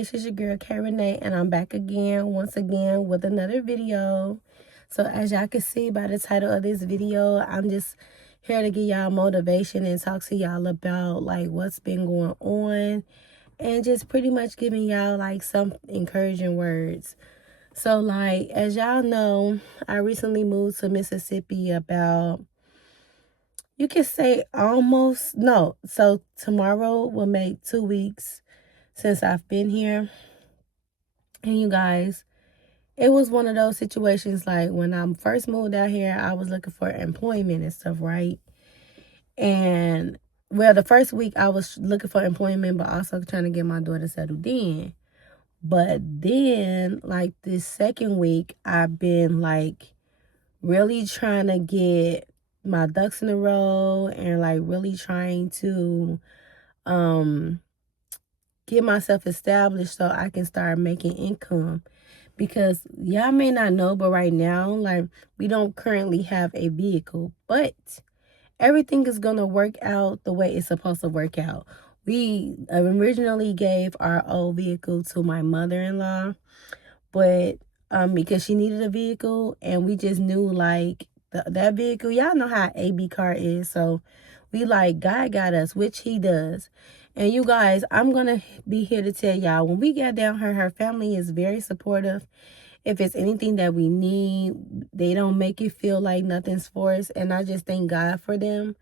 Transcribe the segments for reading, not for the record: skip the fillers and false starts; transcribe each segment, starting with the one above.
guys, it's your girl K Renee, and I'm back again once again with another video. So as y'all can see by the title of this video, I'm just here to give y'all motivation and talk to y'all about like what's been going on, and just pretty much giving y'all like some encouraging words. So like as y'all know, I recently moved to Mississippi about, you can say almost, no, so tomorrow will make 2 weeks since I've been here. And you guys, it was one of those situations like when I first moved out here, I was looking for employment and stuff, right? And well, the first week I was looking for employment, but also trying to get my daughter settled in. But then, like this second week, I've been like really trying to get my ducks in a row and like really trying to get myself established so I can start making income. Because y'all may not know, but right now, like, we don't currently have a vehicle, but everything is gonna work out the way it's supposed to work out. We originally gave our old vehicle to my mother-in-law, but because she needed a vehicle, and we just knew like that vehicle, y'all know how AB car is, so we like God got us, which he does. And you guys, I'm gonna be here to tell y'all, when we got down here, her family is very supportive. If it's anything that we need, they don't make it feel like nothing's forced, and I just thank God for them.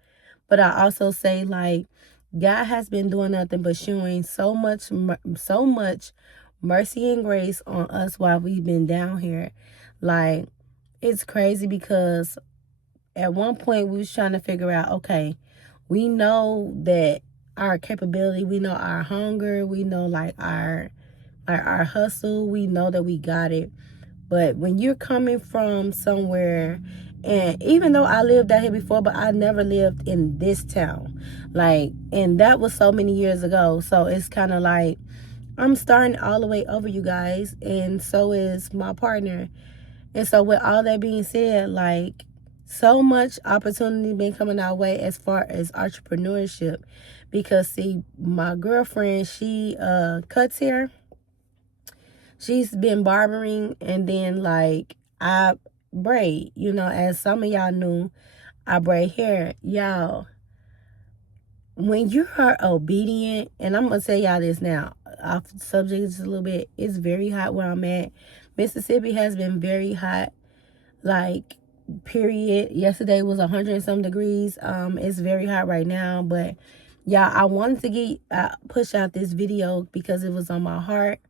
But I also say, like, God has been doing nothing but showing so much mercy and grace on us while we've been down here. Like, it's crazy because at one point we was trying to figure out, okay, we know that our capability, we know our hunger, we know like our hustle, we know that we got it. But when you're coming from somewhere, and even though I lived out here before, but I never lived in this town, like, and that was so many years ago. So it's kind of like I'm starting all the way over, you guys, and so is my partner. And so with all that being said, like, so much opportunity been coming our way as far as entrepreneurship. Because see, my girlfriend, she cuts hair. She's been barbering, and then like I braid, as some of y'all knew, I braid hair. Y'all, when you are obedient, and I'm gonna tell y'all this now, off subject just a little bit, it's very hot where I'm at. Mississippi has been very hot, like, period. Yesterday was 100 and some degrees. It's very hot right now, but yeah, I wanted to push out this video because it was on my heart.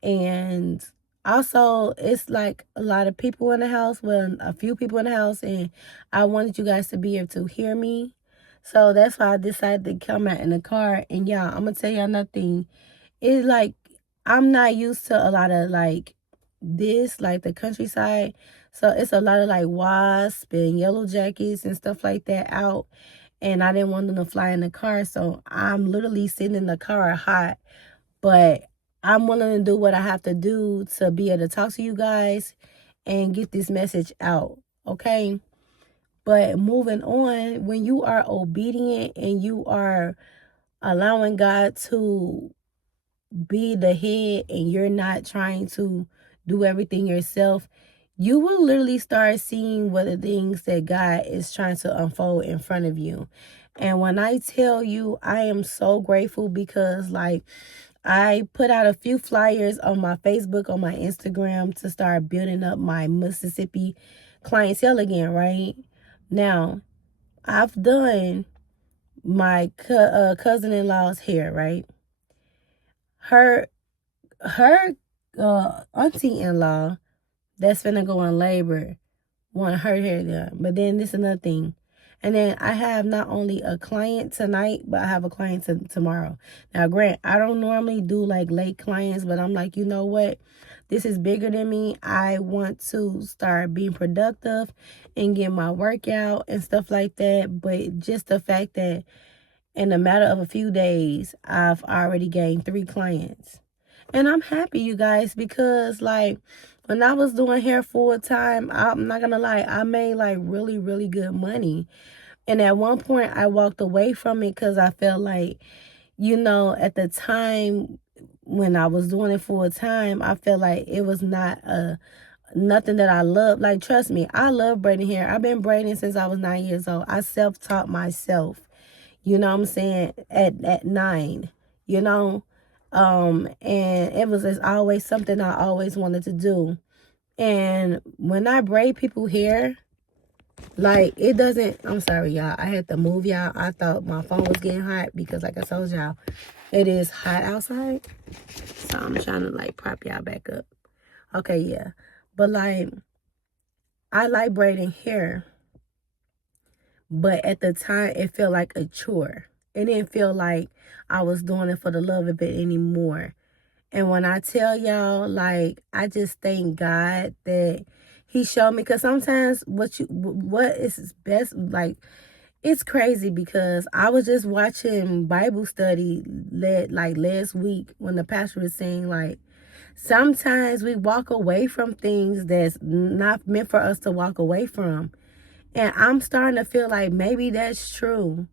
And also, it's like a lot of people in the house, well, a few people in the house, and I wanted you guys to be able to hear me. So that's why I decided to come out in the car. And yeah, I'm gonna tell y'all nothing. It's like I'm not used to a lot of like this, like the countryside. So it's a lot of like wasp and yellow jackets and stuff like that out. And I didn't want them to fly in the car. So I'm literally sitting in the car hot. But I'm willing to do what I have to do to be able to talk to you guys and get this message out, okay? But moving on, when you are obedient and you are allowing God to be the head and you're not trying to do everything yourself, you will literally start seeing what the things that God is trying to unfold in front of you. And when I tell you, I am so grateful because, like, I put out a few flyers on my Facebook, on my Instagram, to start building up my Mississippi clientele again, right? Now, I've done my cousin-in-law's hair, right? Her auntie-in-law that's finna go on labor want her hair done. But then this is another thing. And then I have not only a client tonight, but I have a client tomorrow. Now, Grant, I don't normally do like late clients, but I'm like, you know what? This is bigger than me. I want to start being productive and get my workout and stuff like that. But just the fact that in a matter of a few days, I've already gained 3 clients. And I'm happy, you guys, because like when I was doing hair full time, I'm not gonna lie, I made like really, really good money. And at one point I walked away from it because I felt like, at the time when I was doing it full time, I felt like it was not nothing that I love. Like, trust me, I love braiding hair. I've been braiding since I was 9 years old. I self-taught myself, you know what I'm saying, at 9, you know. And it was just always something I always wanted to do. And when I braid people hair, like, it doesn't, I'm sorry, y'all. I had to move, y'all. I thought my phone was getting hot because, like I told y'all, it is hot outside. So I'm trying to, like, prop y'all back up. Okay, yeah. But, like, I like braiding hair. But at the time, it felt like a chore. It didn't feel like I was doing it for the love of it anymore. And when I tell y'all, like, I just thank God that he showed me. Because sometimes what is best, like, it's crazy because I was just watching Bible study last week when the pastor was saying, like, sometimes we walk away from things that's not meant for us to walk away from. And I'm starting to feel like maybe that's true.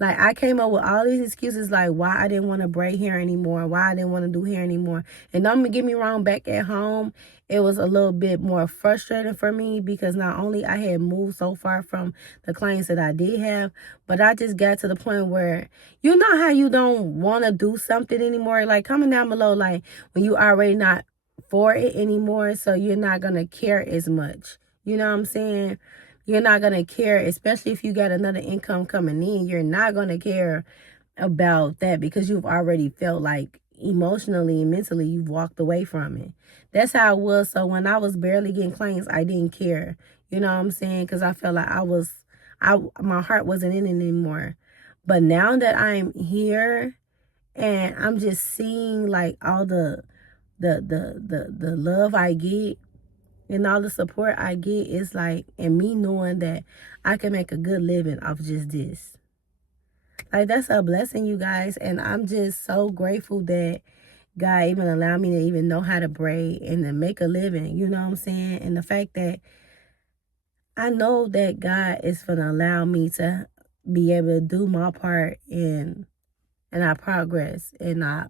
Like, I came up with all these excuses, like why I didn't want to braid hair anymore, why I didn't want to do hair anymore. And don't get me wrong, back at home, it was a little bit more frustrating for me because not only I had moved so far from the clients that I did have, but I just got to the point where, you know how you don't want to do something anymore? Like, comment down below, like, when you already not for it anymore, so you're not going to care as much. You know what I'm saying? You're not going to care, especially if you got another income coming in. You're not going to care about that because you've already felt like emotionally and mentally you've walked away from it. That's how it was. So when I was barely getting clients, I didn't care. You know what I'm saying? Because I felt like my heart wasn't in it anymore. But now that I'm here and I'm just seeing like all the love I get, and all the support I get, is like, and me knowing that I can make a good living off just this. Like, that's a blessing, you guys. And I'm just so grateful that God even allowed me to even know how to braid and to make a living. You know what I'm saying? And the fact that I know that God is going to allow me to be able to do my part and I progress and I,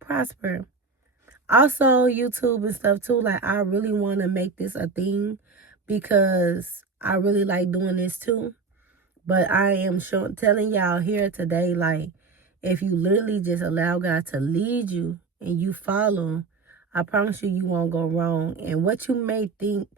prosper. Also, YouTube and stuff too. Like, I really want to make this a thing because I really like doing this too. But I am telling y'all here today, like, if you literally just allow God to lead you and you follow, I promise you, you won't go wrong. And what you may think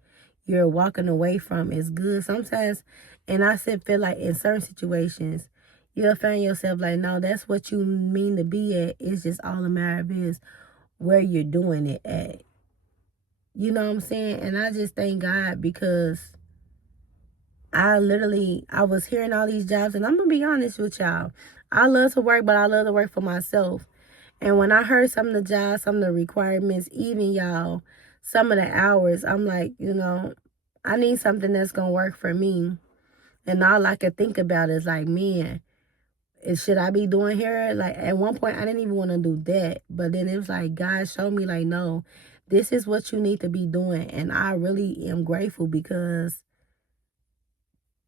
you're walking away from is good sometimes. And I feel like in certain situations, you'll find yourself like, no, that's what you mean to be at. It's just all a matter of is where you're doing it at. You know what I'm saying? And I just thank God because I was hearing all these jobs, and I'm going to be honest with y'all. I love to work, but I love to work for myself. And when I heard some of the jobs, some of the requirements, even y'all, some of the hours, I'm like, I need something that's going to work for me. And all I could think about is like, man, should I be doing hair? Like, at one point, I didn't even want to do that. But then it was like, God showed me, like, no, this is what you need to be doing. And I really am grateful because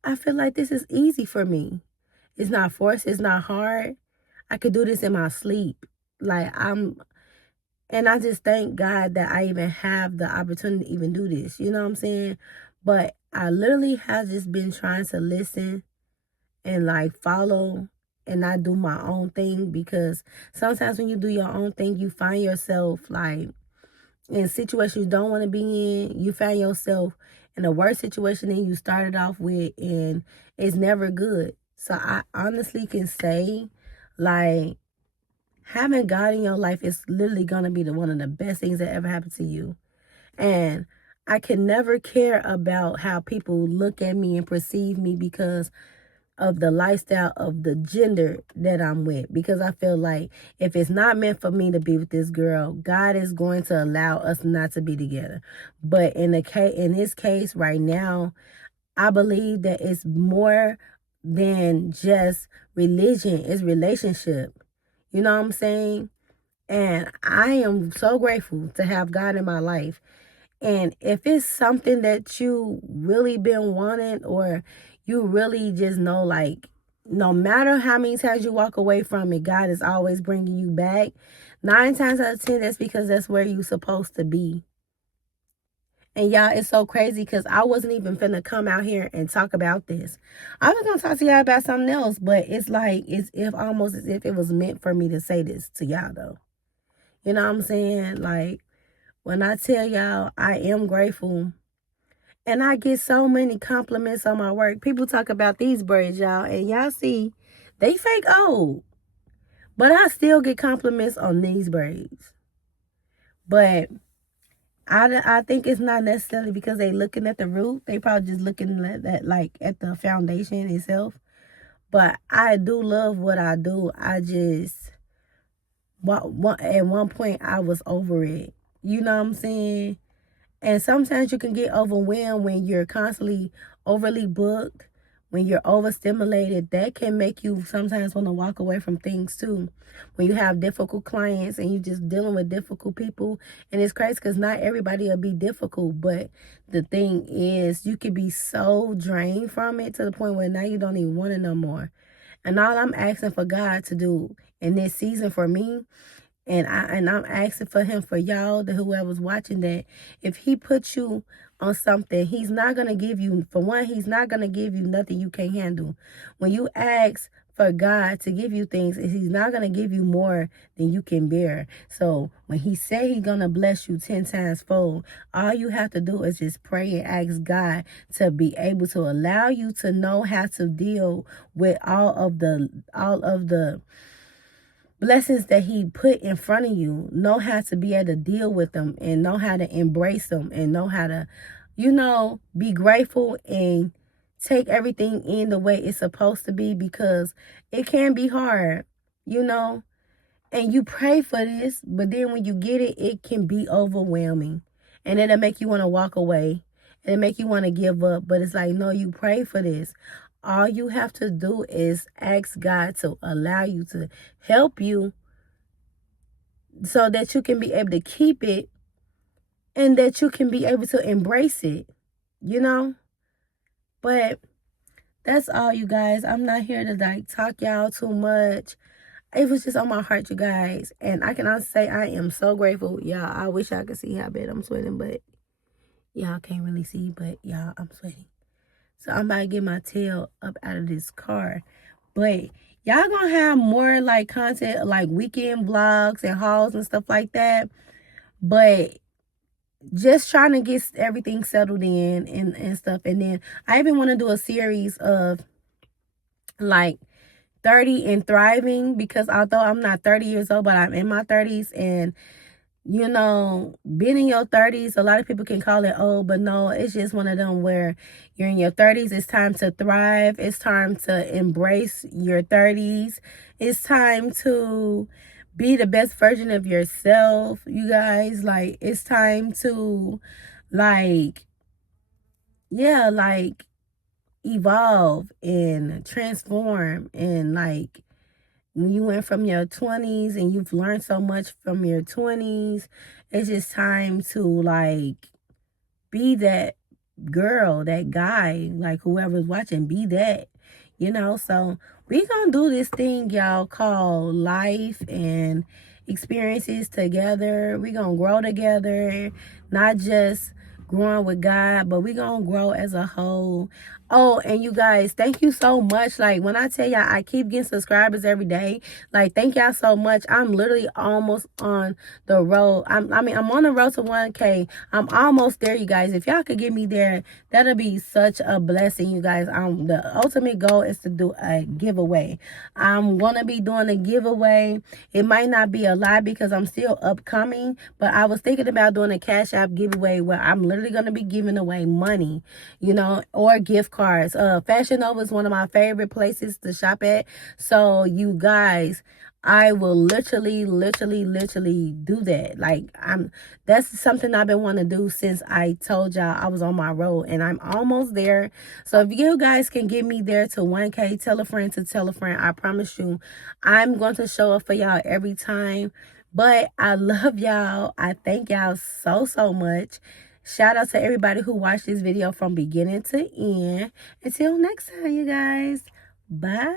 I feel like this is easy for me. It's not forced. It's not hard. I could do this in my sleep. And I just thank God that I even have the opportunity to even do this. You know what I'm saying? But I literally have just been trying to listen and like follow and not do my own thing, because sometimes when you do your own thing, you find yourself like in situations you don't want to be in. You find yourself in a worse situation than you started off with, and it's never good. So I honestly can say, like, having God in your life is literally going to be one of the best things that ever happened to you. And I can never care about how people look at me and perceive me because of the lifestyle of the gender that I'm with, because I feel like if it's not meant for me to be with this girl, God is going to allow us not to be together. But in this case right now, I believe that it's more than just religion. It's relationship. You know what I'm saying? And I am so grateful to have God in my life. And if it's something that you really been wanting, or you really just know, like, no matter how many times you walk away from it, God is always bringing you back. 9 times out of 10, that's because that's where you're supposed to be. And y'all, it's so crazy because I wasn't even finna come out here and talk about this. I was gonna talk to y'all about something else, but it's like it's if almost as if it was meant for me to say this to y'all though. You know what I'm saying? Like when I tell y'all I am grateful and I get so many compliments on my work. People talk about these braids, y'all, and y'all see they fake old. But I still get compliments on these braids. But I think it's not necessarily because they looking at the root. They probably just looking at that, like at the foundation itself. But I do love what I do. I just at one point I was over it. You know what I'm saying? And sometimes you can get overwhelmed when you're constantly overly booked, when you're overstimulated. That can make you sometimes want to walk away from things too. When you have difficult clients and you're just dealing with difficult people. And it's crazy because not everybody will be difficult. But the thing is, you could be so drained from it to the point where now you don't even want it no more. And all I'm asking for God to do in this season for me, and I'm asking for him, for y'all, whoever's watching, that if he puts you on something, he's not going to give you, for one, he's not going to give you nothing you can't handle. When you ask for God to give you things, he's not going to give you more than you can bear. So when he said he's going to bless you 10 times fold, all you have to do is just pray and ask God to be able to allow you to know how to deal with all of the blessings that he put in front of you. Know how to be able to deal with them and know how to embrace them and know how to, be grateful and take everything in the way it's supposed to be, because it can be hard, and you pray for this, but then when you get it, it can be overwhelming, and it'll make you want to walk away and it make you want to give up. But it's like, no, you pray for this. All you have to do is ask God to allow you, to help you, so that you can be able to keep it and that you can be able to embrace it, But that's all, you guys. I'm not here to talk y'all too much. It was just on my heart, you guys. And I can honestly say I am so grateful. Y'all, I wish I could see how bad I'm sweating, but y'all can't really see, but y'all, I'm sweating. So I'm about to get my tail up out of this car. But y'all gonna have more content, like weekend vlogs and hauls and stuff like that. But just trying to get everything settled in and stuff. And then I even want to do a series of 30 and thriving, because although I'm not 30 years old, but I'm in my 30s, and being in your 30s, a lot of people can call it old, but no, it's just one of them where you're in your 30s. It's time to thrive. It's time to embrace your 30s. It's time to be the best version of yourself, you guys. It's time to, evolve and transform. And when you went from your 20s and you've learned so much from your 20s, it's just time to be that girl, that guy, whoever's watching, be that, So we gonna do this thing, y'all, called life and experiences together. We gonna grow together, not just growing with God, but we gonna grow as a whole. Oh, and you guys, thank you so much. When I tell y'all I keep getting subscribers every day, thank y'all so much. I'm literally almost on the road. I'm on the road to 1K. I'm almost there, you guys. If y'all could get me there, that'll be such a blessing, you guys. The ultimate goal is to do a giveaway. I'm gonna be doing a giveaway. It might not be a lot because I'm still upcoming, but I was thinking about doing a Cash App giveaway where I'm literally gonna be giving away money, or gift cards. Fashion Nova is one of my favorite places to shop at. So you guys, I will literally do that. That's something I've been wanting to do since I told y'all I was on my road, and I'm almost there. So if you guys can get me there to 1K, tell a friend to tell a friend. I promise you, I'm going to show up for y'all every time. But I love y'all. I thank y'all so much. Shout out to everybody who watched this video from beginning to end. Until next time, you guys. Bye.